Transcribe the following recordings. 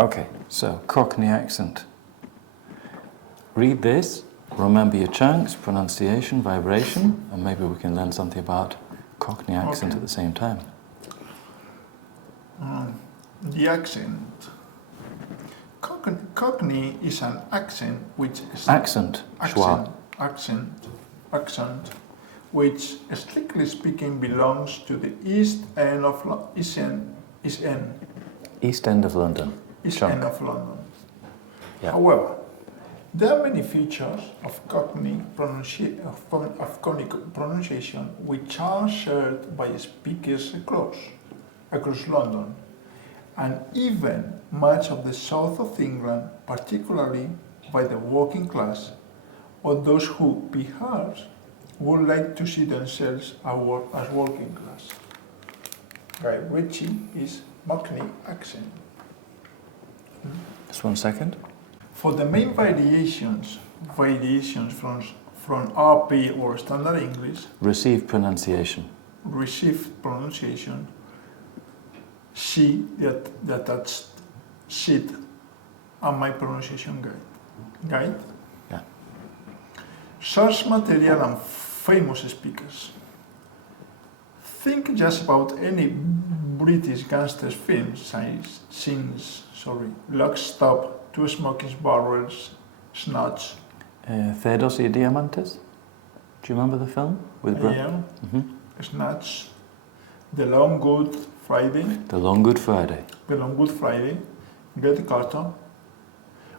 Okay, so Cockney accent. Read this, remember your chunks, pronunciation, vibration, and maybe we can learn something about Cockney accent at the same time. The accent. Cockney is an accent which is Accent. which, strictly speaking, belongs to the East End of London. East End of London. Yeah. However, there are many features of Cockney pronunciation which are shared by speakers across London, and even much of the south of England, particularly by the working class, or those who perhaps would like to see themselves as working class. Guy Ritchie is Cockney accent. Just 1 second. For the main variations from RP or Standard English, Received pronunciation. See the attached sheet and my pronunciation guide. Yeah. Source material and famous speakers. Think just about any British gangster film since Lock, Stop, Two Smoking Barrels, Snatch. Theodos y Diamantes? Do you remember the film? With Yeah. Snatch. The Long Good Friday. The Long Good Friday. Get Carter.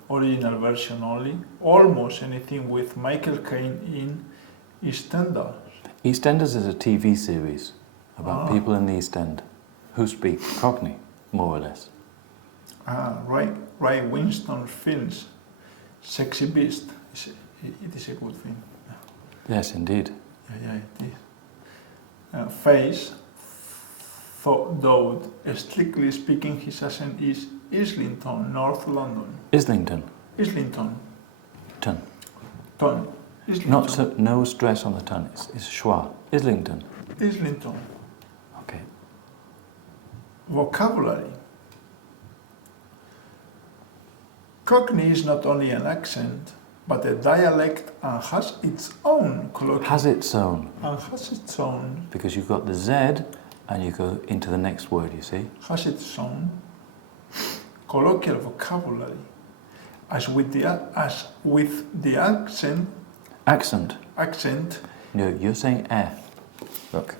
Original version only. Almost anything with Michael Caine in EastEnders. EastEnders is a TV series about people in the East End who speak Cockney, more or less. Ray Winston films. Sexy Beast. It is a good film. Yes, indeed. Yeah, it is. Face. Though, strictly speaking, his accent is Islington, North London. Islington. Ton. Islington. No stress on the tongue. It's schwa. Islington. Okay. Vocabulary. Cockney is not only an accent, but a dialect and has its own colloquial. Has its own. Because you've got the Z and you go into the next word, you see? Has its own colloquial vocabulary. As with the accent. No, you're saying F. Look.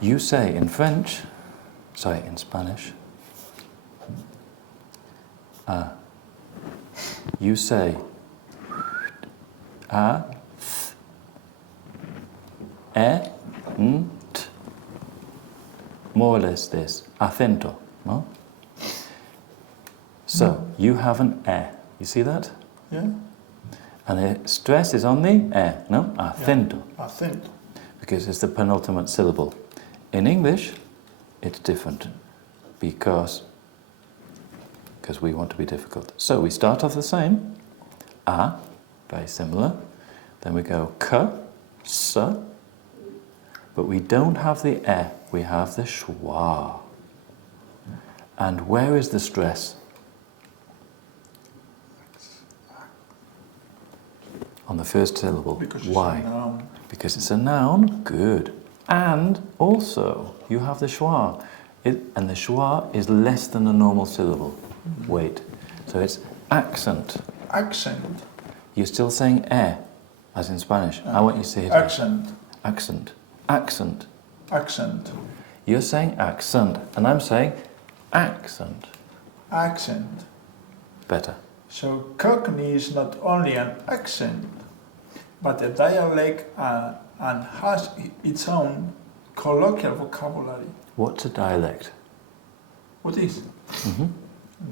You say in Spanish, you say a, th, e, t. More or less this, acento, no? So, you have an e, you see that? Yeah. And the stress is on the e, no? Acento. Yeah. Acento. Because it's the penultimate syllable. In English, it's different because we want to be difficult. So we start off the same, a, very similar, then we go k, s, but we don't have the e, we have the schwa. And where is the stress? On the first syllable. Because Why? It's a noun. Because it's a noun, good. And also, you have the schwa. And the schwa is less than a normal syllable. Wait. So it's accent. Accent. You're still saying e, as in Spanish. I want you to say it. Accent. Accent. Accent. You're saying accent, and I'm saying accent. Accent. Better. So Cockney is not only an accent, but a dialect and has its own colloquial vocabulary. What's a dialect? What is?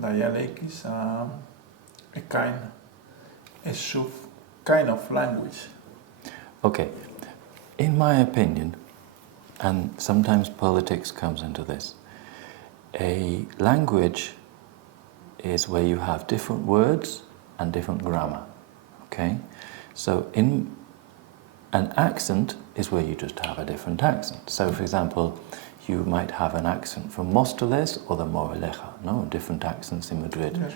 Dialect is a kind of language. Okay. In my opinion, and sometimes politics comes into this, a language is where you have different words and different grammar, okay? So in an accent is where you just have a different accent. So for example, you might have an accent from Móstoles or the Moraleja, no? Different accents in Madrid. Yes.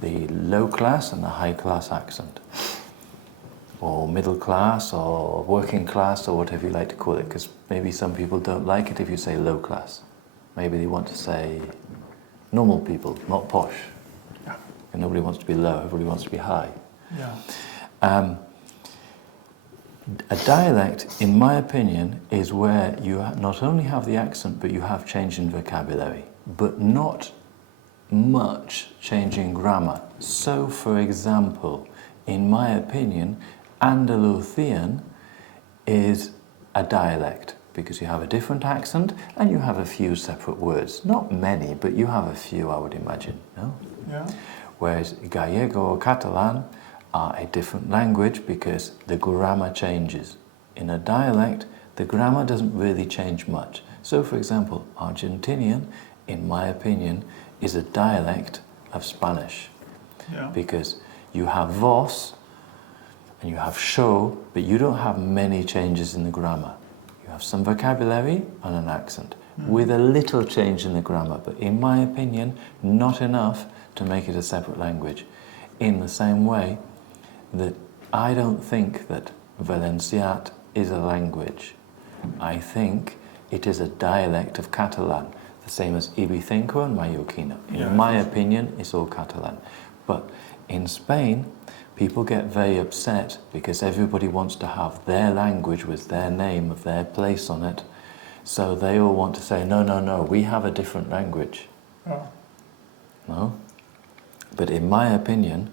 The low class and the high class accent. Or middle class or working class or whatever you like to call it, because maybe some people don't like it if you say low class. Maybe they want to say normal people, not posh. Yeah. And nobody wants to be low, everybody wants to be high. Yeah. A dialect, in my opinion, is where you not only have the accent, but you have change in vocabulary, but not much change in grammar. So, for example, in my opinion, Andalusian is a dialect because you have a different accent and you have a few separate words. Not many, but you have a few, I would imagine. No? Yeah. Whereas Gallego or Catalan are a different language because the grammar changes. In a dialect, the grammar doesn't really change much. So, for example, Argentinian, in my opinion, is a dialect of Spanish. Yeah. Because you have vos and you have show, but you don't have many changes in the grammar. You have some vocabulary and an accent, with a little change in the grammar, but in my opinion, not enough to make it a separate language. In the same way that I don't think that Valenciat is a language. I think it is a dialect of Catalan, the same as Ibicenco and Mallorquino. In my opinion, it's all Catalan. But in Spain, people get very upset because everybody wants to have their language with their name of their place on it. So they all want to say, no, no, no, we have a different language. Yeah. No? But in my opinion,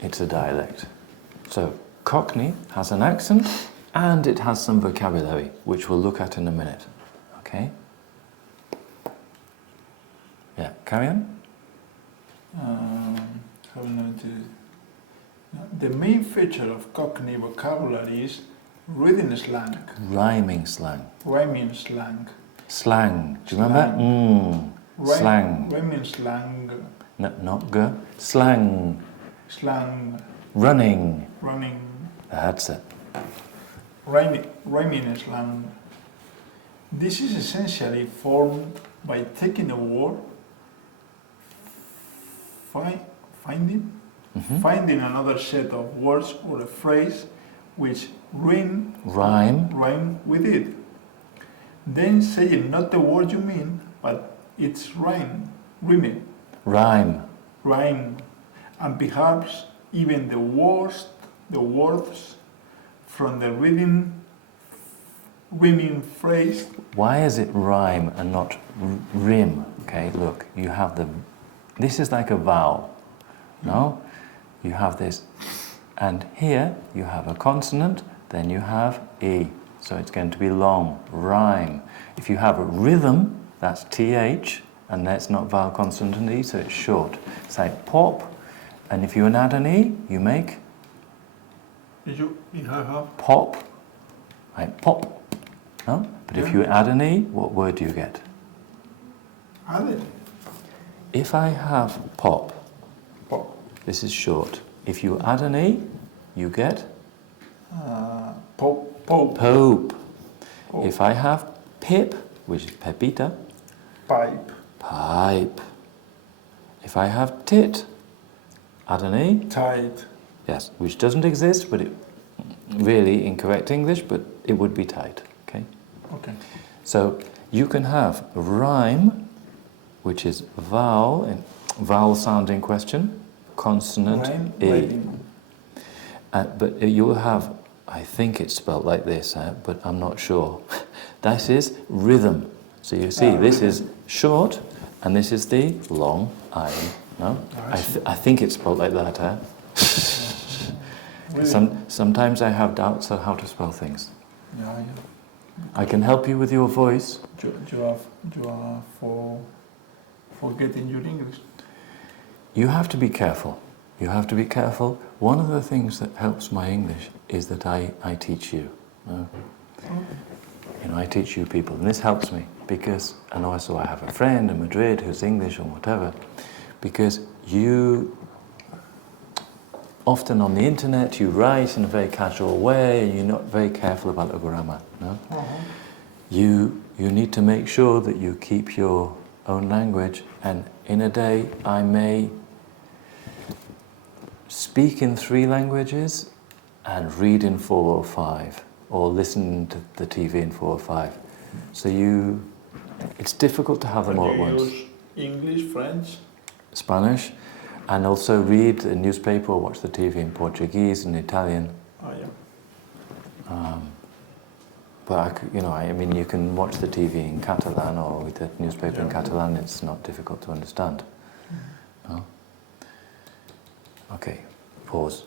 it's a dialect. So Cockney has an accent and it has some vocabulary, which we'll look at in a minute. Okay? Yeah, carry on. The main feature of Cockney vocabulary is reading slang, Rhyming slang. rhyming slang, Slang. Do you remember? Slang. rhyming slang, No, not g. Slang. slang, Running. running, That's it. rhyming slang. This is essentially formed by taking a word, finding another set of words or a phrase which rhyme with it. Then saying not the word you mean, but its rhyming, Rhyme. and perhaps even the words from the rhyming phrase. Why is it rhyme and not rim? Okay, look, you have the... This is like a vowel, no? You have this, and here you have a consonant, then you have E. So it's going to be long, rhyme. If you have a rhythm, that's TH, and that's not vowel, consonant, and E, so it's short. It's like pop, and if you add an E, you make You have pop, like pop, no? But if you add an E, what word do you get? added. If I have pop, Pop. this is short. If you add an E, you get Pope. Pope. If I have pip, which is pepita, Pipe. pipe. If I have tit, add an E, Tight. yes, which doesn't exist, but it really incorrect English, but it would be tight, okay? Okay. So you can have rhyme, which is vowel sounding question, consonant E. Rhyming. But you will have, I think it's spelled like this, but I'm not sure. That is rhythm. So you see, this is short, and this is the long I. No, I think it's spelled like that. Sometimes I have doubts on how to spell things. Yeah. I can help you with your voice. You are forgetting your English. You have to be careful. You have to be careful. One of the things that helps my English is that I teach you. You know, I teach you people, and this helps me because, and also I have a friend in Madrid who's English or whatever, because you often on the internet you write in a very casual way and you're not very careful about the grammar. No? You need to make sure that you keep your own language, and in a day I may speak in 3 languages and read in 4 or 5, or listen to the TV in 4 or 5. So it's difficult to have them all at once. Use English, French, Spanish, and also read the newspaper or watch the TV in Portuguese and Italian. oh yeah. But I mean, you can watch the TV in Catalan or with the newspaper in Catalan. It's not difficult to understand. No? Okay, pause.